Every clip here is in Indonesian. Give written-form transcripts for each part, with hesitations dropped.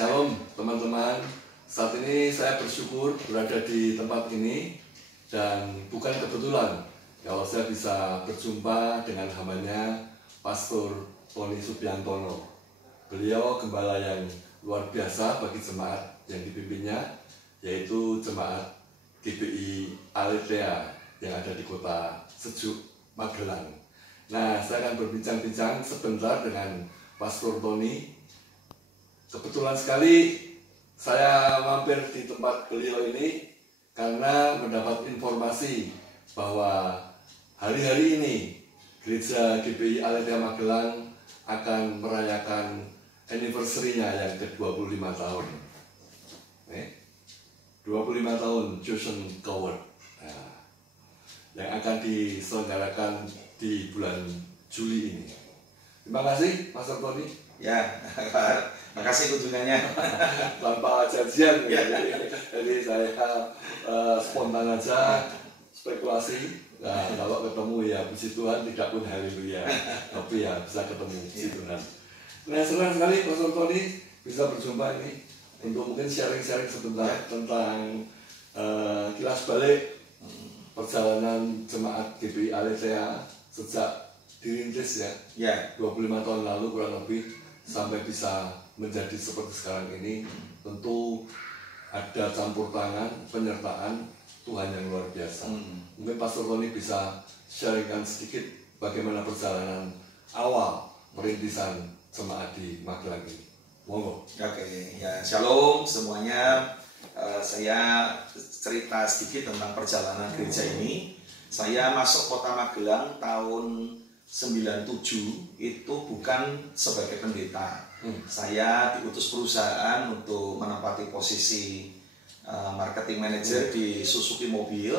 Shalom teman-teman, saat ini saya bersyukur berada di tempat ini dan bukan kebetulan kalau saya bisa berjumpa dengan hambanya Pastor Tony Subiantono. Beliau gembala yang luar biasa bagi jemaat yang dipimpinnya, yaitu jemaat GBI Aletheia yang ada di kota Sejuk, Magelang. Nah, saya akan berbincang-bincang sebentar dengan Pastor Tony. Kebetulan sekali saya mampir di tempat beliau ini karena mendapat informasi bahwa hari-hari ini Gereja GBI Aletheia Magelang akan merayakan anniversary-nya yang ke-25 tahun. 25 tahun Chosen Coward, yang akan diselenggarakan di bulan Juli ini. Terima kasih, Pastor Tony. Ya, makasih kunjungannya. Tanpa janjian, ya. Jadi saya spontan aja, spekulasi. Nah, kalau ketemu ya puji Tuhan, tidak pun haleluya, tapi ya bisa ketemu puji Tuhan. Nah, senang sekali Pastor Tony bisa berjumpa ini untuk mungkin sharing-sharing sebentar tentang kilas balik perjalanan jemaat GBI Aletheia sejak dirintis ya 25 tahun lalu kurang lebih sampai bisa menjadi seperti sekarang ini. Tentu ada campur tangan penyertaan Tuhan yang luar biasa. Mungkin Pastor Tony bisa sharingkan sedikit bagaimana perjalanan awal perintisan jemaat di Magelang ini. Monggo. Oke, ya shalom semuanya. Saya cerita sedikit tentang perjalanan gereja ini. Saya masuk kota Magelang tahun 97 itu bukan sebagai pendeta. Saya diutus perusahaan untuk menempati posisi marketing manager di Suzuki Mobil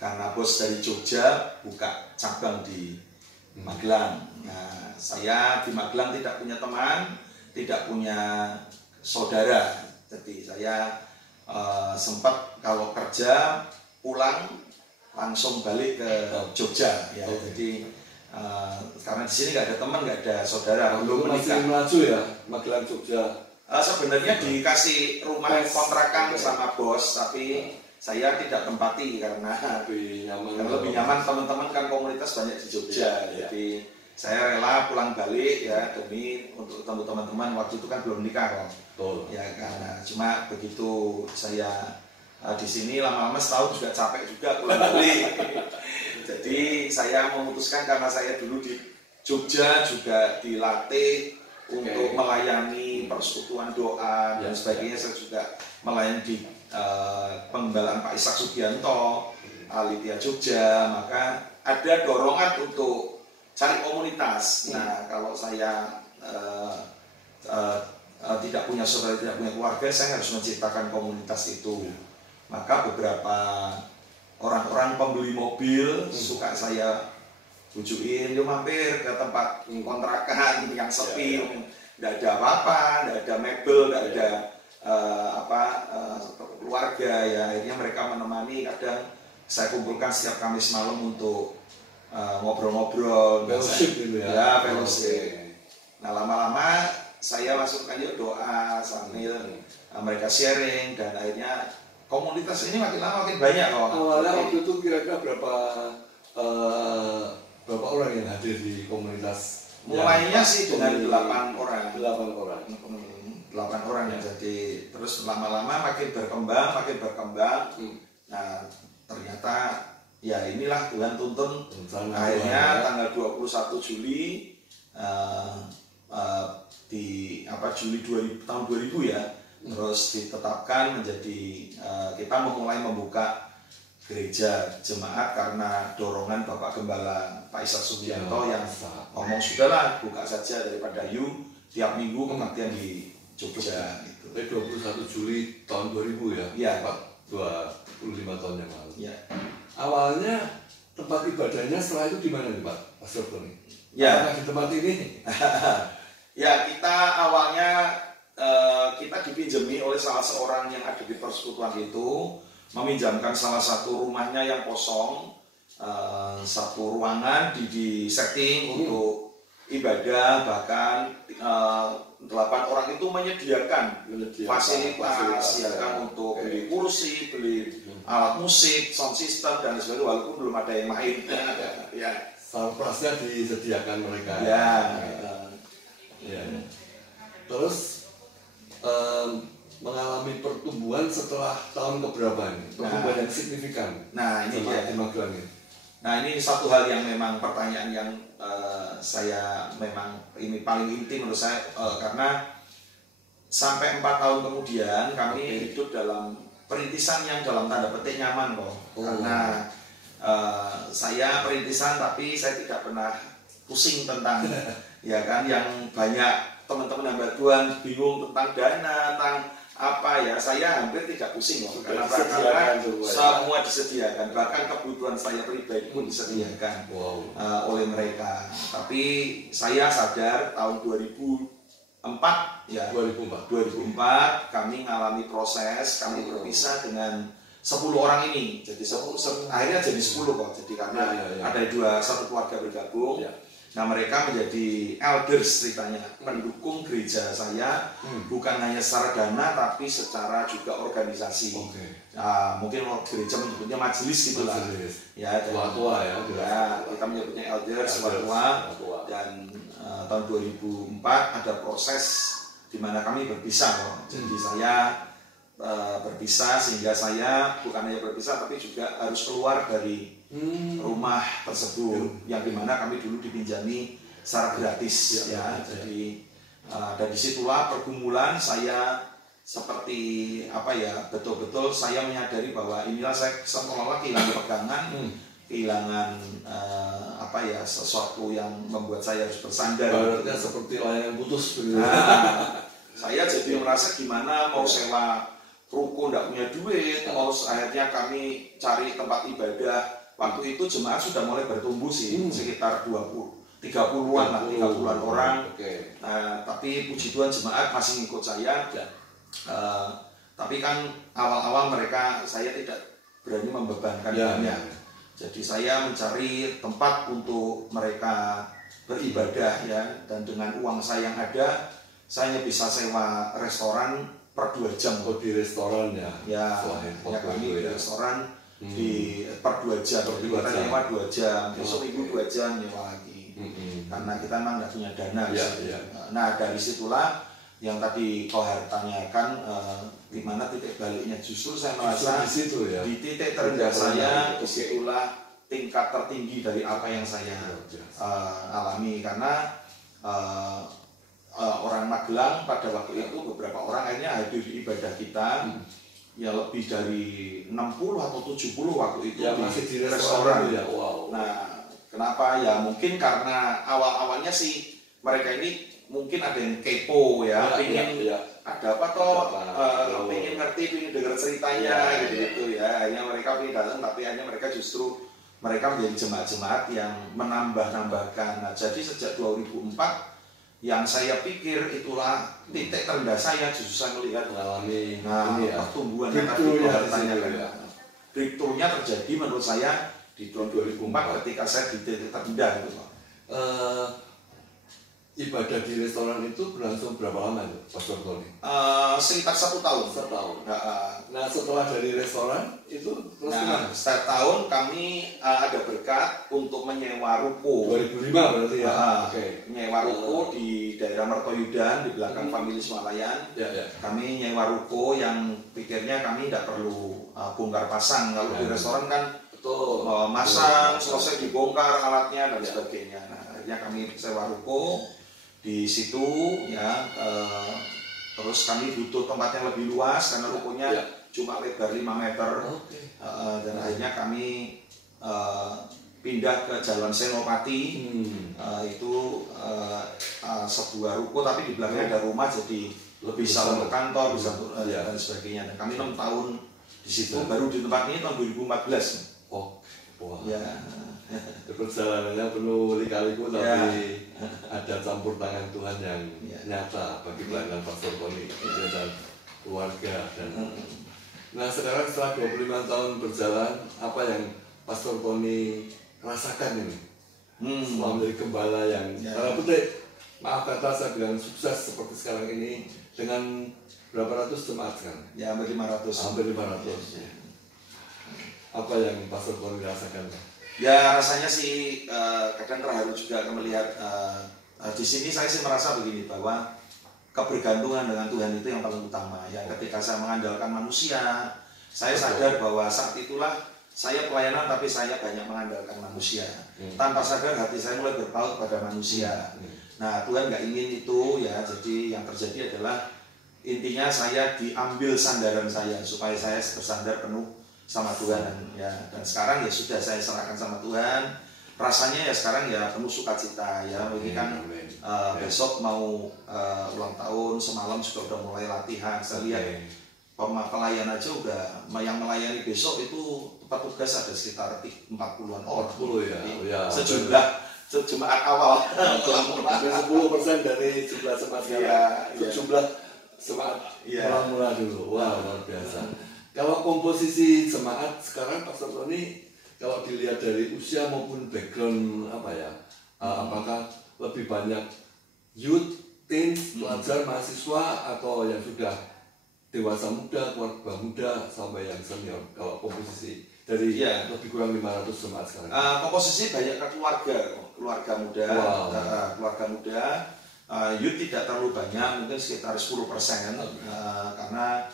karena bos dari Jogja buka cabang di Magelang. Nah, saya di Magelang tidak punya teman, tidak punya saudara. Jadi saya sempat kalau kerja pulang langsung balik ke Jogja ya. Jadi karena di sini nggak ada teman, nggak ada saudara, belum menikah. Masih melaju ya, Magelang Jogja. Sebenarnya dikasih rumah kontrakan sama bos, tapi saya tidak tempati karena lebih nyaman. Teman-teman kan komunitas banyak di Jogja, jadi saya rela pulang balik ya demi untuk ketemu teman-teman. Waktu itu kan belum nikah kok. Ya karena cuma begitu saya di sini lama-lama setahun juga capek juga pulang balik. Jadi saya memutuskan karena saya dulu di Jogja juga dilatih untuk melayani persekutuan doa dan sebagainya. Saya juga melayani di penggembalaan Pak Ishak Sugianto, Aletheia Jogja. Maka ada dorongan untuk cari komunitas. Nah, kalau saya tidak punya saudara, tidak punya keluarga, saya harus menciptakan komunitas itu. Maka beberapa orang-orang pembeli mobil suka saya bujukin, yuk mampir ke tempat kontrakan yang sepi, nggak ada apa-apa, nggak ada mebel, nggak ada keluarga ya. Akhirnya mereka menemani. Kadang saya kumpulkan setiap Kamis malam untuk ngobrol-ngobrol, fellowship gitu ya. Ya, fellowship. Nah, lama-lama saya masukkan yuk doa sambil mereka sharing, dan akhirnya komunitas ini makin lama makin banyak kok. Awalnya waktu itu kira-kira berapa orang yang hadir di komunitas? Mulainya sih dengan 8 orang. 8 orang. 8 orang ya. Jadi terus lama-lama makin berkembang. Nah, ternyata ya inilah Tuhan tuntun. Akhirnya tanggal 21 Juli Juli tahun 2000 ya. Terus ditetapkan menjadi kita memulai membuka gereja jemaat karena dorongan Bapak Gembala Pak Ishak Sugianto yang ngomong sudahlah buka saja daripada tiap minggu kebaktian di Jogja gitu. 21 Juli tahun 2000 ya? Iya. 25 tahun yang lalu. Ya. Awalnya tempat ibadahnya setelah itu di mana nih Pak Pastor Tony? Ya. Apakah di tempat ini? Ya, kita awalnya kita dipinjami oleh salah seorang yang ada di persekutuan itu, meminjamkan salah satu rumahnya yang kosong, satu ruangan di setting untuk ibadah. Bahkan 8 orang itu menyediakan fasilitas ya kan, untuk beli kursi, beli alat musik, sound system dan sebagainya, walaupun belum ada yang main. Ya. Surprise-nya disediakan mereka. Ya. Ya. Terus mengalami pertumbuhan setelah tahun keberapa ini? Pertumbuhan yang signifikan. Nah, ini dia. Di Magelang ini. Nah, ini satu hal yang memang pertanyaan yang saya memang ini paling inti menurut saya, karena sampai 4 tahun kemudian kami hidup dalam perintisan yang dalam tanda petik nyaman kok. Karena saya perintisan tapi saya tidak pernah pusing tentang ya kan, yang banyak teman-teman hamba Tuhan bingung tentang dana, tentang apa ya, saya hampir tidak pusing loh, karena semua disediakan, bahkan kebutuhan saya pribadi pun disediakan oleh mereka. Tapi saya sadar tahun 2004 ya, 2004 kami mengalami proses, kami berpisah dengan 10 orang ini, jadi akhirnya jadi 10 kok, jadi karena ada satu keluarga bergabung. Nah, mereka menjadi elders ceritanya, pendukung gereja saya, bukan hanya secara dana tapi secara juga organisasi. Mungkin gereja menyebutnya majelis gitu lah. Ya, tua-tua ya. Kita menyebutnya elders, tua-tua. Dan tahun 2004 ada proses di mana kami berpisah loh. Jadi saya berpisah, sehingga saya bukan hanya berpisah tapi juga harus keluar dari rumah tersebut, yang dimana kami dulu dipinjami secara gratis ya. Jadi dari situlah pergumulan saya, seperti apa ya, betul-betul saya menyadari bahwa inilah saya seolah-olah kehilangan pegangan, kehilangan apa ya, sesuatu yang membuat saya harus bersandar. Baratnya seperti layangan putus. Saya jadi merasa gimana mau sewa ruko, tidak punya duit, akhirnya kami cari tempat ibadah. Waktu itu jemaat sudah mulai bertumbuh sih, sekitar 30-an lah, 30-an orang. Nah, tapi puji Tuhan jemaat masih ngikut saya. Tapi kan awal-awal saya tidak berani membebankan banyak. Jadi saya mencari tempat untuk mereka beribadah ya, dan dengan uang saya yang ada, saya bisa sewa restoran per 2 jam. Di restoran ya? Kami di restoran di per 2 jam, kita nyewa 2 jam, besok minggu 2 jam nyewa lagi. Karena kita memang nggak punya dana. Nah, dari situlah yang tadi kau tanyakan, di mana titik baliknya. Justru saya merasa di titik terendah saya, disitulah tingkat tertinggi dari apa yang saya alami. Karena orang Magelang pada waktu itu, beberapa orang akhirnya hadir di ibadah kita, ya lebih dari 60 atau 70 waktu itu di restoran. Nah, kenapa ya? Mungkin karena awal-awalnya sih mereka ini mungkin ada yang kepo ya, pengen ada apa toh, pengen ngerti, pengen dengar ceritanya gitu ya. Akhirnya mereka pengen datang, tapi akhirnya mereka menjadi jemaat-jemaat yang menambah-nambahkan. Nah, jadi sejak 2004 yang saya pikir itulah titik terendah saya, justru saya melihat mengalami pertumbuhan yang tadi bertanya. Breakthrough-nya terjadi menurut saya di tahun 2004 ketika saya di titik terendah gitu. Ibadah di restoran itu berlangsung berapa lama itu, Pastor Tony? Sekitar 1 tahun. Nah, setelah dari restoran itu terus setiap tahun kami ada berkat untuk menyewa ruko. 2005 berarti ya? Menyewa ruko di daerah Mertoyudan, di belakang Family Semalayan. Kami nyewa ruko yang pikirnya kami tidak perlu bongkar pasang. Kalau di restoran kan masang, selesai dibongkar alatnya dan sebagainya. Nah, akhirnya kami sewa ruko di situ ya. Terus kami butuh tempat yang lebih luas karena rukonya cuma lebar 5 meter. Dan akhirnya kami pindah ke Jalan Senopati. Itu sebuah ruko tapi di belakangnya ada rumah, jadi lebih bisa untuk kantor, bisa untuk dan sebagainya. Dan kami 6 tahun di situ. Baru di tempat ini tahun 2014. Perjalanannya penuh lika-liku, tapi ada campur tangan Tuhan yang nyata bagi pelayanan Pastor Tony dan keluarga. Nah, sekarang setelah 25 tahun berjalan, apa yang Pastor Tony rasakan ini? Setelah menjadi gembala yang tanda petik maaf kata saya bilang sukses seperti sekarang ini dengan berapa ratus jemaat kan? Ya, hampir 500. Hampir 500. Ya. Apa yang Pastor Tony rasakan? Ya, rasanya sih kadang terharu juga melihat di sini. Saya sih merasa begini, bahwa kebergantungan dengan Tuhan itu yang paling utama. Ya, ketika saya mengandalkan manusia, saya sadar bahwa saat itulah saya pelayanan, tapi saya banyak mengandalkan manusia. Tanpa sadar hati saya mulai berpaut pada manusia. Nah, Tuhan nggak ingin itu ya. Jadi yang terjadi adalah intinya saya diambil sandaran saya supaya saya bersandar penuh sama Tuhan ya. Dan sekarang ya sudah saya serahkan sama Tuhan. Rasanya ya sekarang ya penuh sukacita ya. Ini kan besok mau ulang tahun, semalam juga udah mulai latihan. Saya lihat pelayan aja udah, yang melayani besok itu tempat tugas ada sekitar 40-an orang. 40 ya. Sejumlah jemaat awal. 10% dari jumlah jemaat sekarang. Jumlah jemaat mula dulu. Wah, luar biasa. Kalau komposisi jemaat sekarang Pastor Tony, kalau dilihat dari usia maupun background apakah lebih banyak youth, teens, pelajar, mahasiswa, atau yang sudah dewasa muda, keluarga muda, sampai yang senior? Kalau komposisi dari lebih kurang 500 jemaat sekarang. Komposisi banyak ke keluarga muda, keluarga muda. Youth tidak terlalu banyak, mungkin sekitar 10%, karena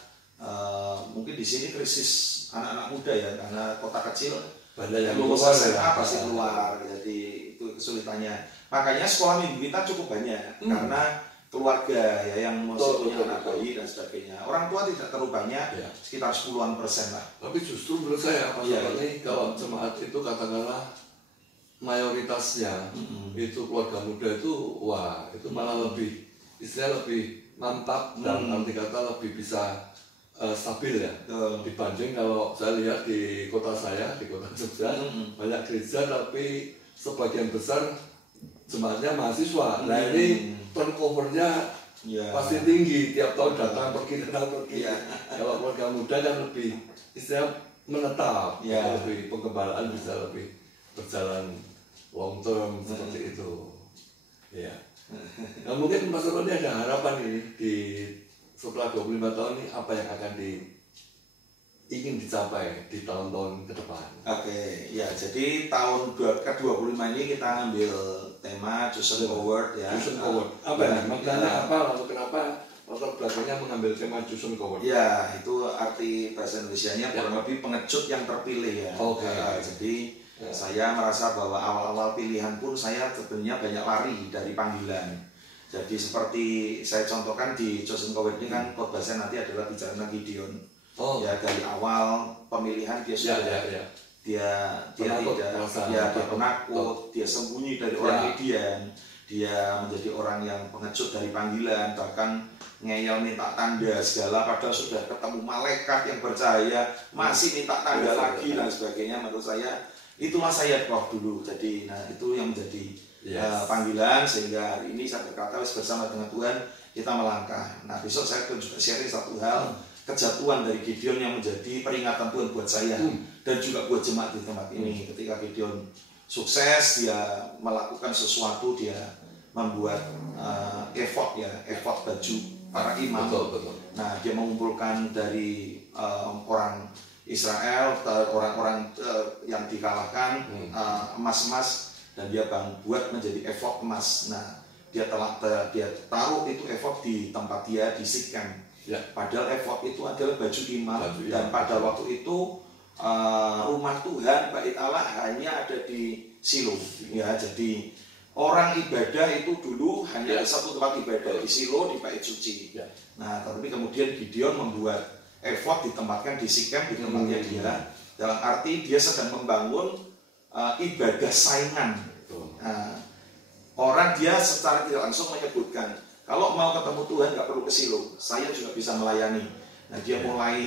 mungkin di sini krisis anak-anak muda ya, karena kota kecil banyak yang lulus keluar SMA pasti keluar, jadi itu kesulitannya. Makanya sekolah minggu kita cukup banyak karena keluarga ya yang masih punya anak bayi dan sebagainya. Orang tua tidak terlalu banyak, sekitar 10% lah. Tapi justru menurut saya kalau jemaat itu katakanlah mayoritasnya itu keluarga muda itu, wah itu malah lebih istilahnya lebih mantap dan arti kata lebih bisa stabil ya, dibanding kalau saya lihat di kota saya, di kota Jogja, banyak gereja tapi sebagian besar jemaatnya mahasiswa. Nah ini turnovernya pasti tinggi, tiap tahun datang pergi. Kalau keluarga muda kan lebih istilah menetap, lebih pengembalaan bisa lebih berjalan long term seperti itu. Ya. Nah, mungkin Mas Tony ada harapan ini di setelah 25 tahun ini, apa yang akan ingin dicapai di tahun-tahun ke depan? Oke, ya jadi tahun ke-25 ini kita ambil tema Chosen Award ya. Chosen Award. Apa ya? Maknanya apa? Lalu kenapa latar belakangnya mengambil tema Chosen Award? Ya, itu arti bahasa Indonesianya kurang lebih pengecut yang terpilih ya. Jadi saya merasa bahwa awal-awal pilihan pun saya sebenarnya banyak lari dari panggilan. Jadi seperti saya contohkan di Chosen Award ini kan khotbah saya nanti adalah bicara tentang Gideon. Ya dari awal pemilihan dia sudah dia penakut, dia sembunyi dari orang Midian, dia menjadi orang yang pengecut dari panggilan, bahkan ngeyel minta tanda segala, padahal sudah ketemu malaikat yang bercahaya masih minta tanda lagi dan sebagainya. Menurut saya itulah saya waktu dulu. Jadi itu yang menjadi panggilan, sehingga hari ini saya berkata bersama dengan Tuhan kita melangkah. Nah besok saya pun juga sharing satu hal, kejatuhan dari Gideon yang menjadi peringatan Tuhan buat saya dan juga buat jemaat di tempat ini. Ketika Gideon sukses, dia melakukan sesuatu, dia membuat efod baju para imam. Nah dia mengumpulkan dari orang Israel, orang-orang yang dikalahkan, emas-emas, dan dia buat menjadi efod emas. Nah dia taruh itu efod di tempat dia di Sikem. Padahal efod itu adalah baju imam, dan pada waktu itu rumah Tuhan, Bait Allah hanya ada di Silo. Ya, jadi orang ibadah itu dulu hanya satu tempat ibadah di Silo, di Bait Suci. Nah, tapi kemudian Gideon membuat efod ditempatkan di Sikem, di tempatnya dia. Dalam arti dia sedang membangun ibadah saingan. Nah, orang dia secara tidak langsung menyebutkan, kalau mau ketemu Tuhan nggak perlu ke Silo, saya juga bisa melayani. Nah dia mulai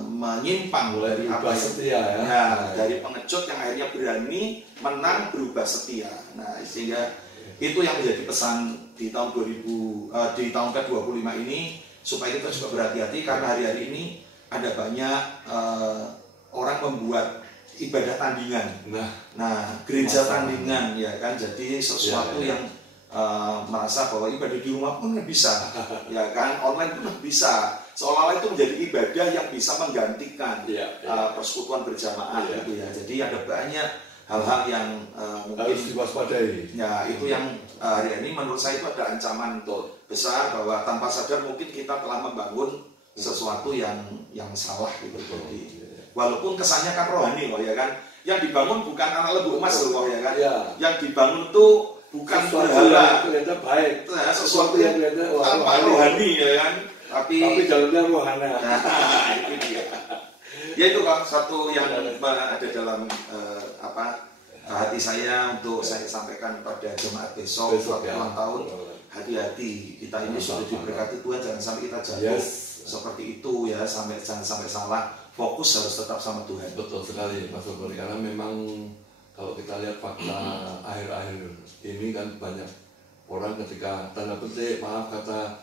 menyimpang dari apa setia ya. Nah, dari pengecut yang akhirnya berani menang berubah setia. Nah sehingga itu yang menjadi pesan di tahun di tahun ke-25 ini, supaya kita juga berhati-hati karena hari-hari ini ada banyak orang membuat ibadah tandingan. Nah gereja tandingan ya kan, jadi sesuatu yang merasa bahwa ibadah di rumah pun bisa, ya kan, online pun bisa, seolah-olah itu menjadi ibadah yang bisa menggantikan persekutuan berjamaah gitu ya. Jadi ada banyak hal-hal yang mungkin harus diwaspadai. Ya, itu yang hari ini menurut saya itu ada ancaman besar bahwa tanpa sadar mungkin kita telah membangun sesuatu yang salah gitu. Jadi, walaupun kesannya kan rohani loh ya kan, yang dibangun bukan anak lembu emas loh ya kan, yang dibangun tuh bukan berhala, baik, sesuatu yang tanpa rohani ya kan, tapi dalamnya rohana. Itu dia. Ya itu kan satu yang ada dalam hati saya untuk saya sampaikan pada jemaat besok ulang tahun. Hati-hati, kita ini sudah diberkati Tuhan, jangan sampai kita jatuh seperti itu ya, jangan sampai salah. Fokus harus tetap sama Tuhan. Betul sekali Mas Bobori, karena memang kalau kita lihat fakta akhir-akhir ini kan banyak orang ketika tanda petik maaf kata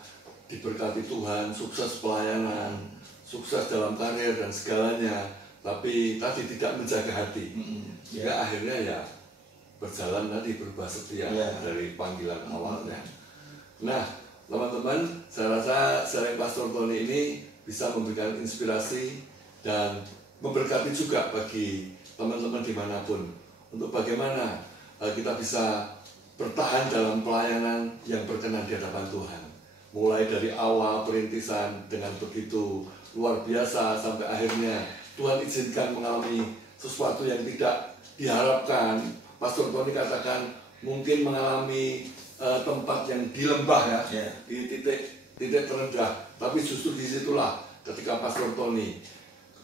diberkati Tuhan, sukses pelayanan, sukses dalam karir dan segalanya, tapi tadi tidak menjaga hati, sehingga akhirnya ya berjalan tadi berubah setia dari panggilan awalnya. Nah teman-teman, saya rasa sharing Pastor Tony ini bisa memberikan inspirasi dan memberkati juga bagi teman-teman dimanapun untuk bagaimana kita bisa bertahan dalam pelayanan yang berkenan di hadapan Tuhan, mulai dari awal perintisan dengan begitu luar biasa sampai akhirnya Tuhan izinkan mengalami sesuatu yang tidak diharapkan. Pastor Tony katakan mungkin mengalami tempat yang di lembah di titik terendah, tapi justru disitulah ketika Pastor Tony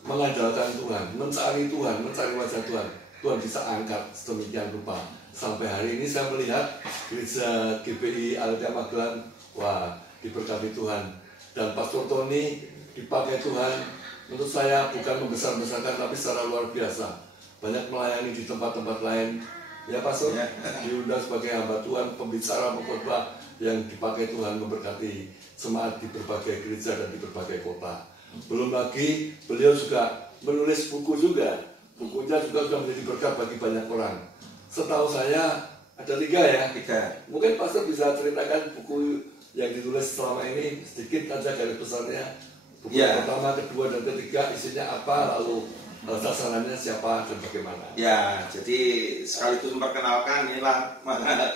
mengandalkan Tuhan, mencari Tuhan, mencari wajah Tuhan, Tuhan bisa angkat sedemikian rupa. Sampai hari ini saya melihat gereja GBI Aletheia Magelang, wah diberkati Tuhan, dan Pastor Tony dipakai Tuhan. Menurut saya bukan membesar-besarkan, tapi secara luar biasa. Banyak melayani di tempat-tempat lain, ya Pastor, diundang sebagai hamba Tuhan, pembicara, pengkhotbah yang dipakai Tuhan memberkati semangat di berbagai gereja dan di berbagai kota. Belum lagi beliau juga menulis buku juga. Bukunya juga sudah menjadi berkat bagi banyak orang. Setahu saya ada 3 ya. 3. Mungkin Pastor bisa ceritakan buku yang ditulis selama ini sedikit aja garis besarnya. Buku pertama, kedua, dan ketiga isinya apa, lalu sasarannya siapa dan bagaimana. Ya, jadi sekaligus memperkenalkan inilah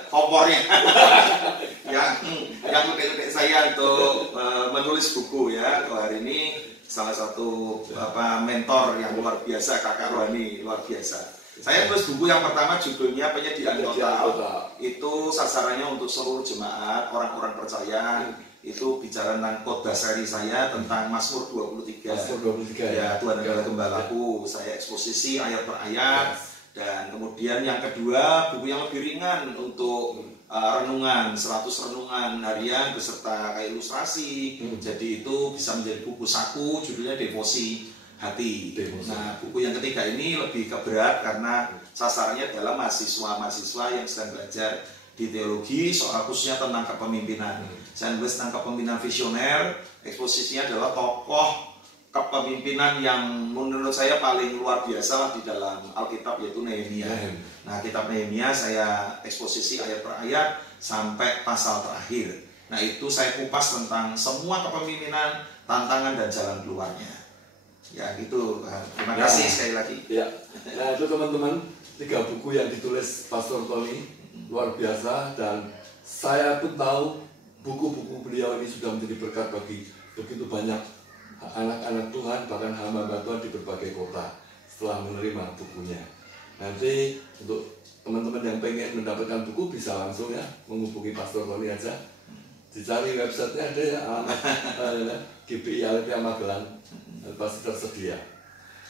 kompornya yang udah saya untuk menulis buku ya. Kalau hari ini salah satu mentor yang luar biasa, kakak rohani luar biasa. Saya tulis buku yang pertama judulnya Penyediaan Total. Itu sasarannya untuk seluruh jemaat, orang-orang percaya. Itu bicara tentang khotbah seri saya tentang Mazmur 23. Mazmur 23 ya, Tuhan adalah gembalaku. Saya eksposisi ayat per ayat. Dan kemudian yang kedua, buku yang lebih ringan untuk renungan, 100 renungan harian beserta kayak ilustrasi. Jadi itu bisa menjadi buku saku, judulnya Devosi Hati. Nah, buku yang ketiga ini lebih keberat karena sasarannya adalah mahasiswa-mahasiswa yang sedang belajar di teologi, soal khususnya tentang kepemimpinan. Saya nulis tentang kepemimpinan visioner. Eksposisinya adalah tokoh kepemimpinan yang menurut saya paling luar biasa lah di dalam Alkitab, yaitu Nehemia. Nah, kitab Nehemia saya eksposisi ayat per ayat sampai pasal terakhir. Nah, itu saya kupas tentang semua kepemimpinan, tantangan dan jalan keluarnya. Ya gitu. Terima kasih sekali lagi. Ya. Nah, itu teman-teman 3 buku yang ditulis Pastor Tony luar biasa, dan saya pun tahu buku-buku beliau ini sudah menjadi berkat bagi begitu banyak anak-anak Tuhan, bahkan hamba-hamba Tuhan di berbagai kota setelah menerima bukunya. Nanti untuk teman-teman yang pengen mendapatkan buku bisa langsung ya menghubungi Pastor Tony aja. Dicari websitenya ada ya, GBI Aletheia Magelang, pasti tersedia.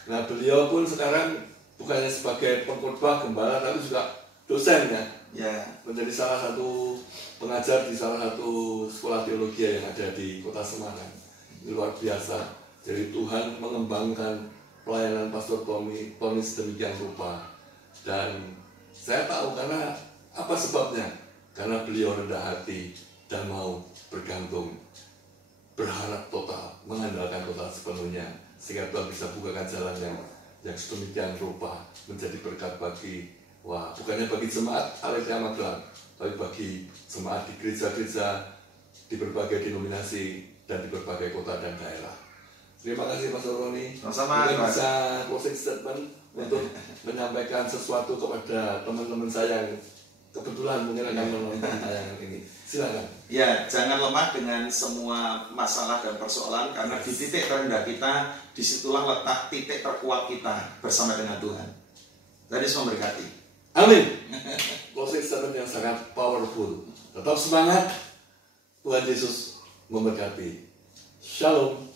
Nah, beliau pun sekarang bukannya sebagai pengkhotbah gembala, tapi juga dosen ya, menjadi salah satu pengajar di salah satu sekolah teologi yang ada di Kota Semarang. Ini luar biasa. Jadi Tuhan mengembangkan pelayanan Pastor Tony sedemikian rupa. Dan saya tahu karena apa sebabnya? Karena beliau rendah hati dan mau bergantung, berharap total, mengandalkan total sepenuhnya, sehingga Tuhan bisa bukakan jalan yang sedemikian rupa menjadi berkat bagi bukannya bagi jemaat Aletheia Magelang, tapi bagi jemaat di gereja-gereja di berbagai denominasi dan di berbagai kota dan daerah. Terima kasih Pastor Roni. Sama-sama. Mungkin bisa closing statement untuk menyampaikan sesuatu kepada teman-teman saya yang kebetulan mungkin akan menonton tayangan ini. Silakan. Ya, jangan lemah dengan semua masalah dan persoalan, karena di titik terendah kita, disitulah letak titik terkuat kita bersama dengan Tuhan. Tuhan Yesus memberkati. Amin. Closing statement yang sangat powerful. Tetap semangat. Tuhan Yesus memberkati. Shalom.